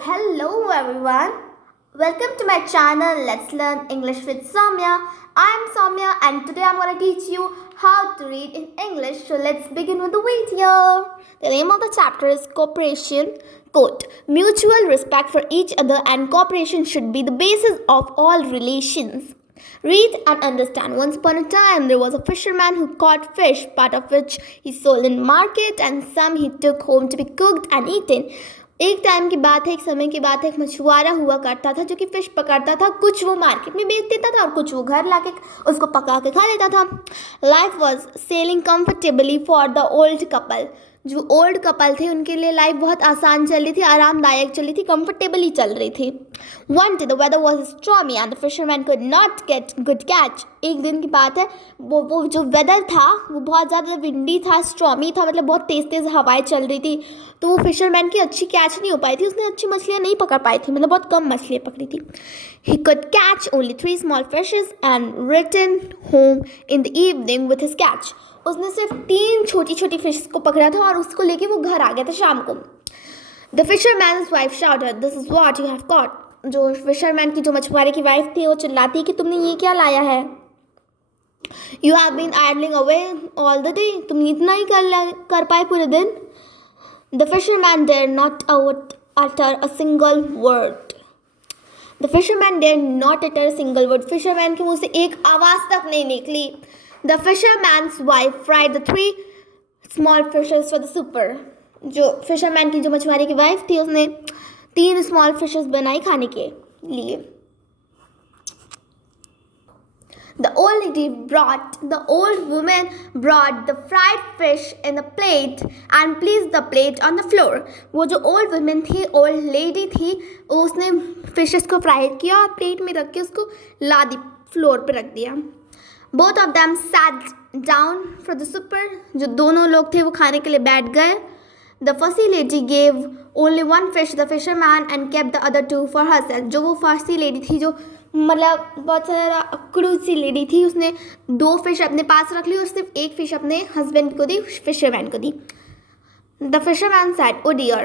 Hello everyone. Welcome to my channel Let's Learn English with Soumya. I'm Soumya and today I'm going to teach you how to read in English. So let's begin with the video. The name of the chapter is Cooperation. Quote, mutual respect for each other and cooperation should be the basis of all relations. Read and understand. Once upon a time, there was a fisherman who caught fish, part of which he sold in market and some he took home to be cooked and eaten. एक time की बात है, एक समय की बात है, एक मछुआरा हुआ करता था जो कि फ़िश पकड़ता था. कुछ वो मार्केट में बेच देता था और कुछ वो घर लाके उसको पका के खा लेता था. Life was selling comfortably for the old couple. जो ओल्ड कपल थे उनके लिए लाइफ बहुत आसान चल रही थी, आरामदायक चल रही थी, कंफर्टेबली चल रही थी. One day the weather was stormy and the fisherman could not get good catch. एक दिन की बात है, वो जो वेदर था वो बहुत ज़्यादा विंडी था, स्टॉर्मी था, मतलब बहुत तेज़ तेज़ हवाएं चल रही थी. तो वो फिशरमैन की अच्छी कैच नहीं हो पाई थी, उसने अच्छी मछलियाँ नहीं पकड़ पाई थी, मतलब बहुत कम मछलियाँ पकड़ी थी. He could catch only 3 small fishes and return home in the evening with his catch. उसने सिर्फ 3 छोटी छोटी फिश को पकड़ा था और उसको लेके वो घर आ गया था शाम को. The fisherman's wife shouted, this is what you have caught. जो फिशरमैन की, जो मछुआरे की वाइफ थी, वो चिल्लाती है कि तुमने ये क्या लाया है. You have been idling away all the day. तुम इतना ही कर पाए पूरे दिन. The fisherman dare not utter a single word. The fisherman dare not utter a single word. Fisherman के मुंह से एक आवाज़ तक नहीं निकली. The fisherman's wife fried the 3 small fishes for the supper. जो फिशरमैन की, जो मछुआरे की वाइफ थी, उसने 3 स्मॉल फिशेस बनाई खाने के लिए. The old woman brought the fried fish in a plate and placed the plate on the floor. वो जो old woman थी, old lady थी, उसने फिशेस को फ्राई किया और प्लेट में रख के उसको ला दी, फ्लोर पे रख दिया. Both of them sat down for the supper. जो दोनों लोग थे वो खाने के लिए बैठ गए. The fussy lady gave only 1 fish to the fisherman and kept the other 2 for herself. जो वो fussy lady थी, जो मतलब बहुत सारा अकड़ू सी लेडी थी, उसने 2 फिश अपने पास रख ली और सिर्फ 1 फिश अपने हस्बैंड को दी, फिशरमैन को दी. The fisherman said, "Oh dear."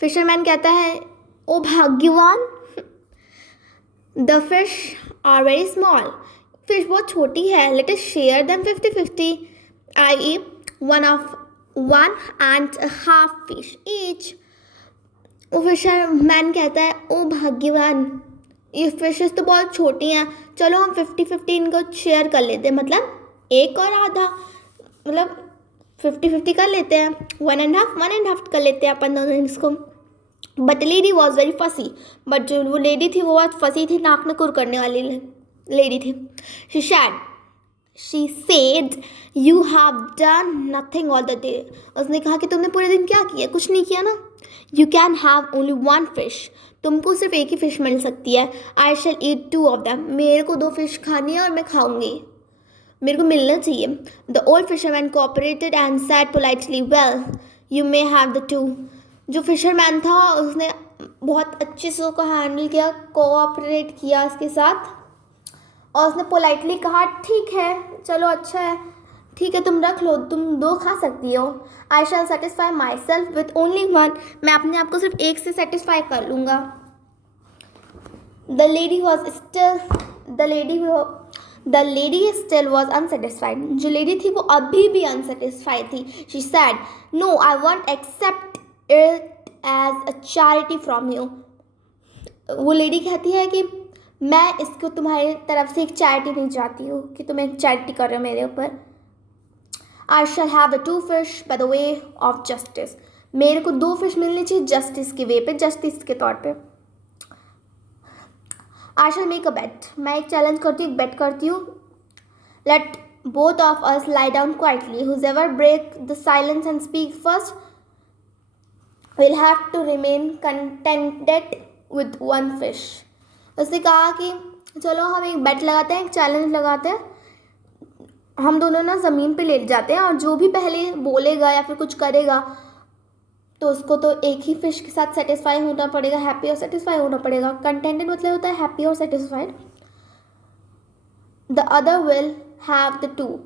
Fisherman कहता है, ओ भाग्यवान. The fish are very small. Fish बहुत छोटी है. Let us share them 50-50, i.e. 1.5 fish each. वो फिशरमैन कहता है, ओ भाग्यवान, ये फिशेस तो बहुत छोटी हैं, चलो हम 50-50 इनको शेयर कर लेते हैं, मतलब 1 और आधा, मतलब 50-50 कर लेते हैं. 1.5 कर लेते हैं अपन दोनों इसको. बट लेडी वॉज वेरी फसी. बट जो वो लेडी थी वो बहुत फसी थी, नाक नकुर करने वाली लेडी थी. She said, you have done nothing all the day. उसने कहा कि तुमने पूरे दिन क्या किया, कुछ नहीं किया ना. You can have only 1 fish. तुमको सिर्फ 1 ही फिश मिल सकती है. I shall eat 2 of them. मेरे को 2 फिश खानी है और मैं खाऊंगी, मेरे को मिलना चाहिए. The old fisherman cooperated and said politely, well, you may have the 2. जो फिशरमैन था उसने बहुत अच्छे से उसको हैंडल किया, कोऑपरेट किया उसके साथ, और उसने पोलाइटली कहा, ठीक है, चलो अच्छा है, ठीक है, तुम रख लो, तुम 2 खा सकती हो. I shall satisfy myself with only 1. मैं अपने आप को सिर्फ 1 से सेटिस्फाई कर लूँगा. The lady still was unsatisfied. जो लेडी थी वो अभी भी अनसेटिस्फाइड थी. She said, no, I won't accept it as a charity from you. वो लेडी कहती है कि मैं इसको तुम्हारी तरफ से एक चैरिटी नहीं चाहती हूँ, कि तुम एक चैरिटी कर रहे हो मेरे ऊपर. I shall have the 2 fish by the way of justice. मेरे को 2 फिश मिलनी चाहिए जस्टिस के वे पे, जस्टिस के तौर पे. I shall make a bet. मैं एक चैलेंज करती हूँ, एक बेट करती हूँ. Let both of us lie down quietly. Whoever break the silence and speak first will have to remain contented with 1 fish. उसने कहा कि चलो हम एक बेट लगाते हैं, एक चैलेंज लगाते हैं. हम दोनों ना ज़मीन पे लेट जाते हैं और जो भी पहले बोलेगा या फिर कुछ करेगा तो उसको तो 1 ही फिश के साथ सेटिस्फाई होना पड़ेगा, हैप्पी और सेटिस्फाई होना पड़ेगा. कंटेंटेड मतलब होता है हैप्पी और satisfied. The other will have the 2.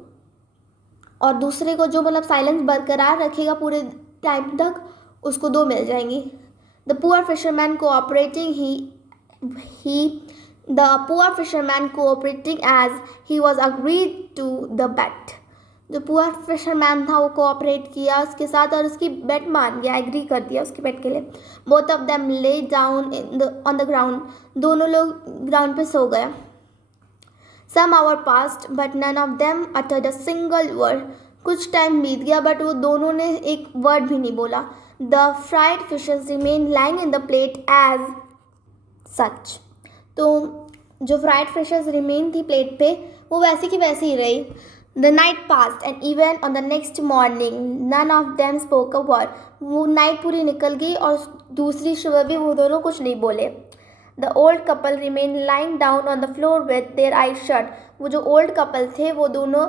और दूसरे को जो मतलब साइलेंस बरकरार रखेगा पूरे टाइम तक, उसको 2 मिल जाएंगी. The poor fisherman cooperating the poor fisherman cooperating as he was agreed to the bet. जो पुअर फिशरमैन था वो कोऑपरेट किया उसके साथ और उसकी बेट मान गया, एग्री कर दिया उसकी बेट के लिए. Both of them lay down on the ground. दोनों लोग ग्राउंड पे सो गए. Some hour past but none of them uttered a single word. कुछ टाइम बीत गया बट वो दोनों ने एक वर्ड भी नहीं बोला. The fried fishes remain lying in the plate as such. तो जो फ्राइड फिशेस रिमेन थी प्लेट पे वो वैसे की वैसे ही रही. The night passed and even on the next morning none of them spoke a word. वो नाइट पूरी निकल गई और दूसरी सुबह भी वो दोनों कुछ नहीं बोले. The old couple remained lying down on the floor with their eyes shut. वो जो ओल्ड कपल थे वो दोनों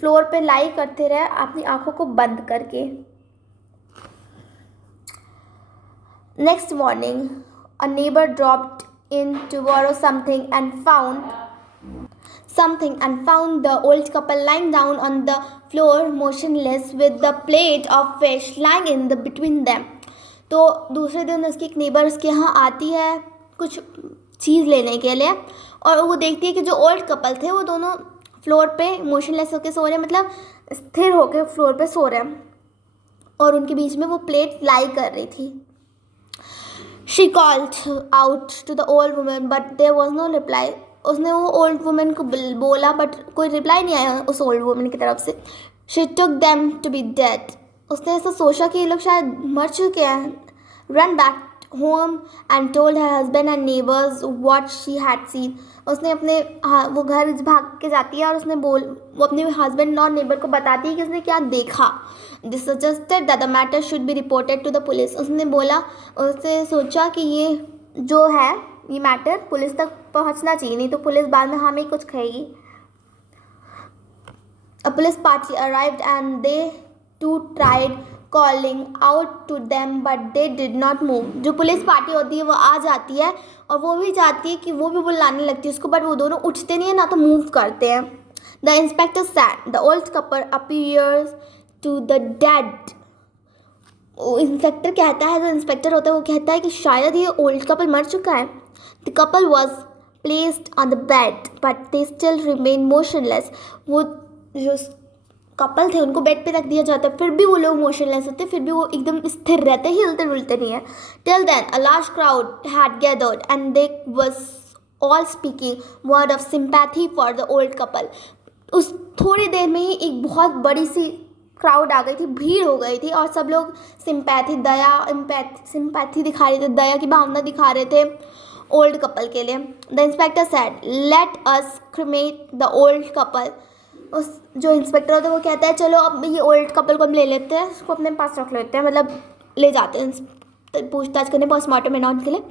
फ्लोर पे लाई करते रहे अपनी आंखों को बंद करके. Next morning a neighbor dropped in to borrow something and found the old couple lying down on the floor motionless with the plate of fish lying in the between them. तो दूसरे दिन उसकी एक नेबर उसके यहाँ आती है कुछ चीज़ लेने के लिए और वो देखती है कि जो ओल्ड कपल थे वो दोनों फ्लोर पे मोशनलेस होकर सो रहे हैं, मतलब स्थिर होकर फ्लोर पे सो रहे हैं और उनके बीच में वो प्लेट लाई कर रही थी. She called out to the old woman but there was no reply. उसने वो ओल्ड वुमेन को बोला बट कोई रिप्लाई नहीं आया उस ओल्ड वुमेन की तरफ से. She took them to be dead. उसने ऐसा सोचा कि ये लोग शायद मर चुके हैं. Run back home and told her husband and neighbours what she had seen. उसने अपने वो घर भाग के जाती है और वो अपने हस्बैंड और नेबर को बताती है कि उसने क्या देखा. This suggested that the matter should be reported to the police. उसने सोचा कि ये जो है ये मैटर पुलिस तक पहुंचना चाहिए, नहीं तो पुलिस बाद में हमें कुछ कहेगी. A police party arrived and they too tried calling out to them but they did not move. जो पुलिस पार्टी होती है वो आ जाती है और वो भी चाहती है कि वो भी बुलाने लगती है उसको बट वो दोनों उठते नहीं है ना तो मूव करते हैं. The inspector said the old couple appears to the dead. Inspector कहता है, जो इंस्पेक्टर होता है वो कहता है कि शायद ये ओल्ड कपल मर चुका है. The couple was placed on the bed but they still remain motionless. वो जो कपल थे उनको बेड पे रख दिया जाता है फिर भी वो लोग मोशनलेस होते, फिर भी वो एकदम स्थिर रहते, हिलते डुलते नहीं है. Till then a large crowd had gathered and they was all speaking word of sympathy for the old couple. उस थोड़ी देर में ही एक बहुत बड़ी सी क्राउड आ गई थी, भीड़ हो गई थी और सब लोग सिंपैथी दिखा रहे थे, दया की भावना दिखा रहे थे ओल्ड कपल के लिए. The inspector said let us cremate the old couple. उस जो इंस्पेक्टर होता है वो कहता है चलो अब ये ओल्ड कपल को हम ले लेते हैं, उसको अपने पास रख लेते हैं, मतलब ले जाते हैं पूछताछ करने पोस्टमार्टम में के लिए.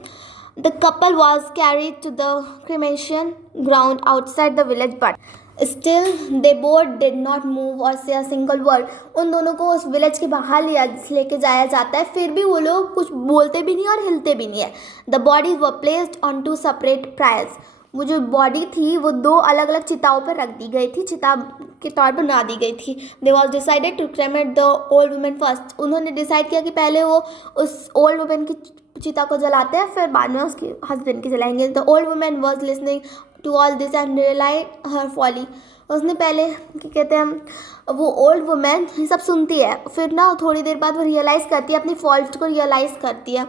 The couple was carried to the cremation ground outside the village but still they both did not move और से अ सिंगल वर्ड. उन दोनों को उस विलेज के बाहर लेके जाया जाता है, फिर भी वो लोग कुछ बोलते भी नहीं और हिलते भी नहीं है. The bodies were placed on two separate pyres. वो जो बॉडी थी वो दो अलग अलग चिताओं पर रख दी गई थी, चिता के तौर पर बना दी गई थी. They was decided to cremate the old women first. उन्होंने डिसाइड किया कि पहले वो उस ओल्ड वुमेन की चिता को जलाते हैं फिर बाद में उसके हस्बैंड की जलाएंगे. The old women was listening to all this and realise her folly. उसने पहले क्या कहते हैं वो ओल्ड वुमेन सब सुनती है फिर ना थोड़ी देर बाद वो रियलाइज़ करती है, अपनी फॉल्ट को रियलाइज़ करती है.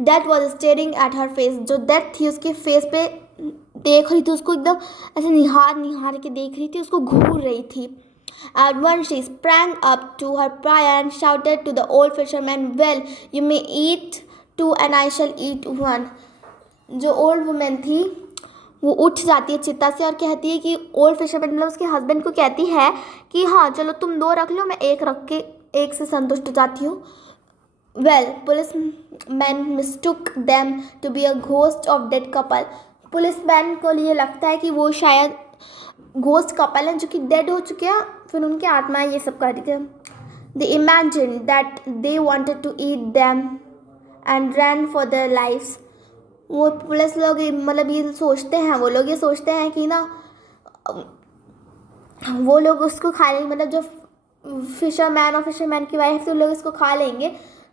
Death was staring at her face. जो डेथ थी उसके फेस पे देख रही थी, उसको एकदम ऐसे निहार के देख रही थी, उसको घूर रही थी. At once she sprang up to her pride and shouted to the old fisherman, "Well, you may eat two and I shall eat one." जो ओल्ड वुमेन थी वो उठ जाती है चिता से और कहती है कि ओल्ड फिशरमैन मतलब उसके हस्बैंड को कहती है कि हाँ चलो तुम दो रख लो, मैं एक रख के एक से संतुष्ट हो जाती हूँ. Well policeman mistook them to be a ghost of dead couple. Policeman को ये लगता है कि वो शायद घोस्ट कपल हैं जो कि डेड हो चुके हैं, फिर उनकी आत्माएं ये सब कर रही थी. They imagine that they wanted to eat them and ran for their lives. वो पुलिस लोग मतलब ये सोचते हैं कि ना वो लोग उसको खा लेंगे, मतलब जो फिशरमैन और फिशरमैन की वाइफ तो लोग इसको खा लेंगे,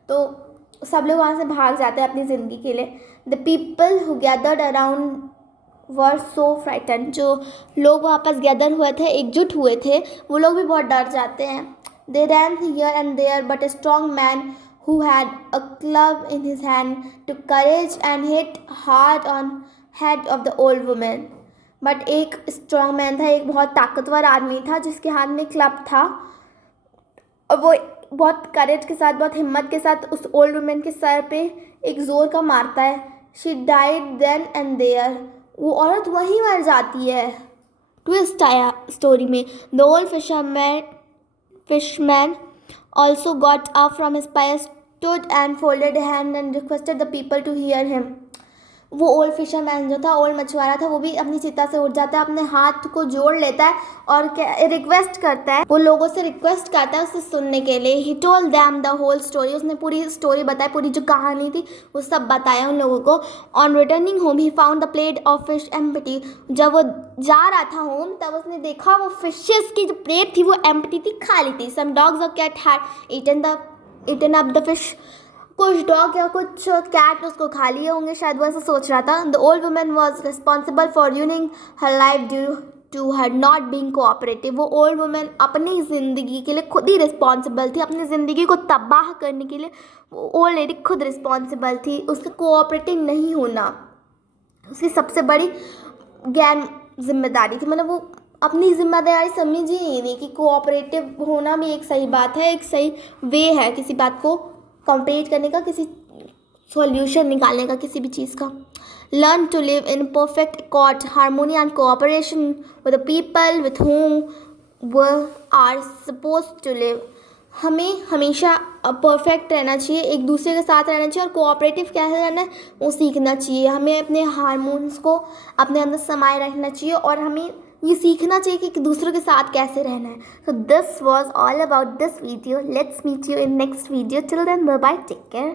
तो सब लोग वहाँ से भाग जाते हैं अपनी ज़िंदगी के लिए. The people who gathered around were so frighten. जो लोग वहाँ पास गैदर हुए थे, एकजुट हुए थे, वो लोग भी बहुत डर जाते हैं. They ran here and there but a strong man who had a club in his hand took courage and hit hard on head of the old woman. But एक स्ट्रॉन्ग मैन था, एक बहुत ताकतवर आदमी था जिसके हाथ में क्लब था, और वो बहुत करेज के साथ, बहुत हिम्मत के साथ उस ओल्ड वुमेन के सर पे एक ज़ोर का मारता है. She died then and there. वो औरत वहीं मर जाती है. ट्विस्ट आया स्टोरी में. The old fishman also got up from his pyre, stood and folded hand and requested the people to hear him. वो ओल्ड फिशरमैन जो था, ओल्ड मछुआरा था, वो भी अपनी चिता से उठ जाता है, अपने हाथ को जोड़ लेता है और रिक्वेस्ट करता है, वो लोगों से रिक्वेस्ट करता है उसे सुनने के लिए. He told them the whole story. उसने पूरी स्टोरी बताई, पूरी जो कहानी थी वो सब बताया उन लोगों को. On returning home he found the plate of fish empty. जब वो जा रहा था होम तब उसने देखा वो फिशेस की जो प्लेट थी वो एम्प्टी थी, खाली थी. सम डॉग्स और cat had eaten up the fish. कुछ डॉग या कुछ कैट उसको खा लिए होंगे, शायद वो ऐसा सोच रहा था. The old woman was responsible for ruining her life due to her not being cooperative. वो ओल्ड वुमन अपनी ज़िंदगी के लिए खुद ही रिस्पॉन्सिबल थी, अपनी ज़िंदगी को तबाह करने के लिए वो ओल्ड लेडी खुद रिस्पॉन्सिबल थी. उसका कोऑपरेटिव नहीं होना उसकी सबसे बड़ी गैर जिम्मेदारी थी. मतलब वो अपनी जिम्मेदारी समझी ही नहीं कि कोऑपरेटिव होना भी एक सही बात है, एक सही वे है किसी बात को कंप्लीट करने का, किसी सॉल्यूशन निकालने का किसी भी चीज़ का. Learn to live in perfect accord, harmony and cooperation with the people with whom we are supposed to live. हमें हमेशा परफेक्ट रहना चाहिए, एक दूसरे के साथ रहना चाहिए, और कोऑपरेटिव कैसे रहना है वो सीखना चाहिए. हमें अपने हार्मोन्स को अपने अंदर समाये रखना चाहिए और हमें ये सीखना चाहिए कि दूसरों के साथ कैसे रहना है. So this was all about this video. Let's meet you in next video. Till then, bye bye. Take care.